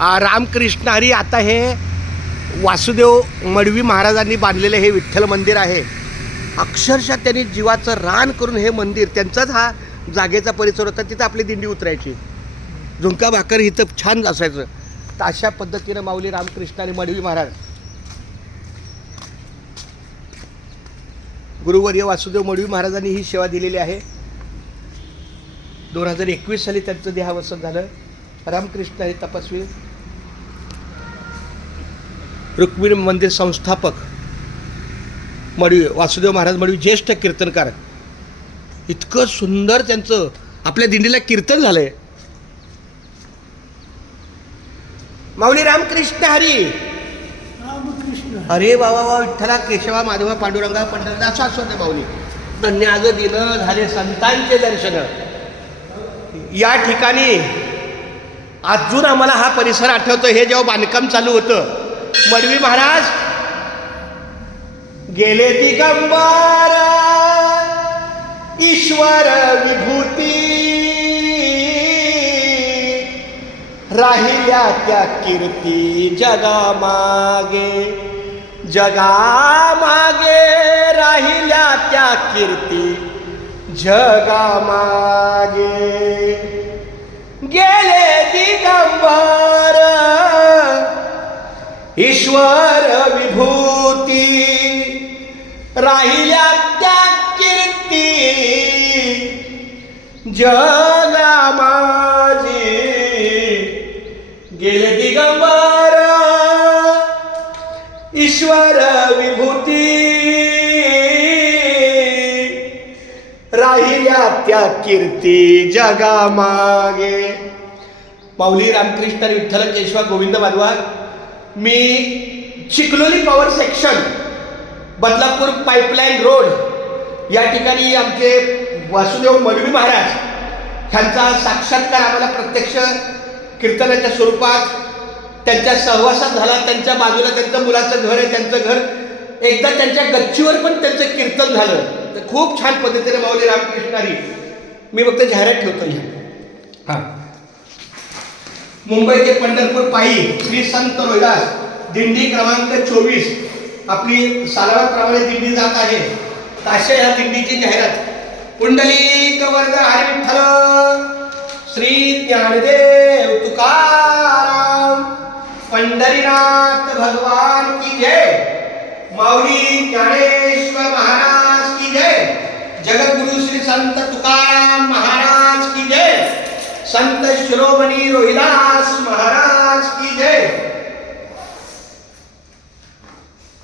रामकृष्ण हरी. आता हे वासुदेव मडवी महाराजांनी बांधलेलं हे विठ्ठल मंदिर आहे. अक्षरशः त्यांनी जीवाचं रान करून हे मंदिर, त्यांचाच हा जागेचा परिसर होता, तिथं आपली दिंडी उतरायची. झुणका भाकर इथं छान असायचं. तर अशा पद्धतीनं माऊली रामकृष्ण आणि मडवी महाराज, गुरुवर्य वासुदेव मडवी महाराजांनी ही सेवा दिलेली आहे. 2021 साली त्यांचं देहावसन झालं. रामकृष्ण हरी तपस्वी, रुक्मिणी मंदिर संस्थापक मडवी वासुदेव महाराज मडवी, ज्येष्ठ कीर्तनकार. इतकं सुंदर त्यांचं आपल्या दिंडीला कीर्तन झालंय. माऊली रामकृष्ण हरी. अरे बाबा वा विठ्ठला केशवा माधवा पांडुरंगा पंढरदास असं माऊली. धन्य आज दिन झाले संतांचे दर्शन. या ठिकाणी अजून आम्हाला हा परिसर आठवतो. हे जेव्हा बांधकाम चालू होतं, मडवी महाराज गेले दिगंबर ईश्वर विभूती, राहिल्या त्या कीर्ती जगामागे. जगामागे राहिल्या त्या कीर्ती जगामागे. गेले दिगंबर ईश्वर विभूती, राहिल्या त्या कीर्ती जगामागे. गेले दिगंबर ईश्वर विभूती, राहिल्या त्या कीर्ती जगामागे. माऊली रामकृष्ण विठ्ठल केशवा गोविंद माधवा. मी Chikhloli power section, Badlapur pipeline road या ठिकाणी आमचे वासुदेव मडवी महाराज ह्यांचा साक्षात्कार आम्हाला प्रत्यक्ष कीर्तनाच्या स्वरूपात त्यांच्या सहवासात झाला. त्यांच्या बाजूला त्यांचं मुलाचं घर आहे, त्यांचं घर. एकदा त्यांच्या गच्चीवर पण त्यांचं कीर्तन झालं. तर खूप छान पद्धतीने माऊली रामकृष्ण हरी. मी फक्त जाहिरात ठेवतो. हां, मुंबई ते पंढरपूर पायी श्री संत रोहिदास दिंडी क्रमांक 24 आपली सालावाप्रमाणे दिंडी जात आहे. अशा ह्या दिंडीची जाहिरात. पुंडलिक वर्ग हरी विठ्ठल, श्री ज्ञानदेव तुकाराम, पंढरीनाथ भगवान की जय, माऊली ज्ञानेश्वर महाराज की जय, जगद्गुरु श्री संत तुकाराम महाराज की जय, संत शिरोमणी रोहिदास महाराज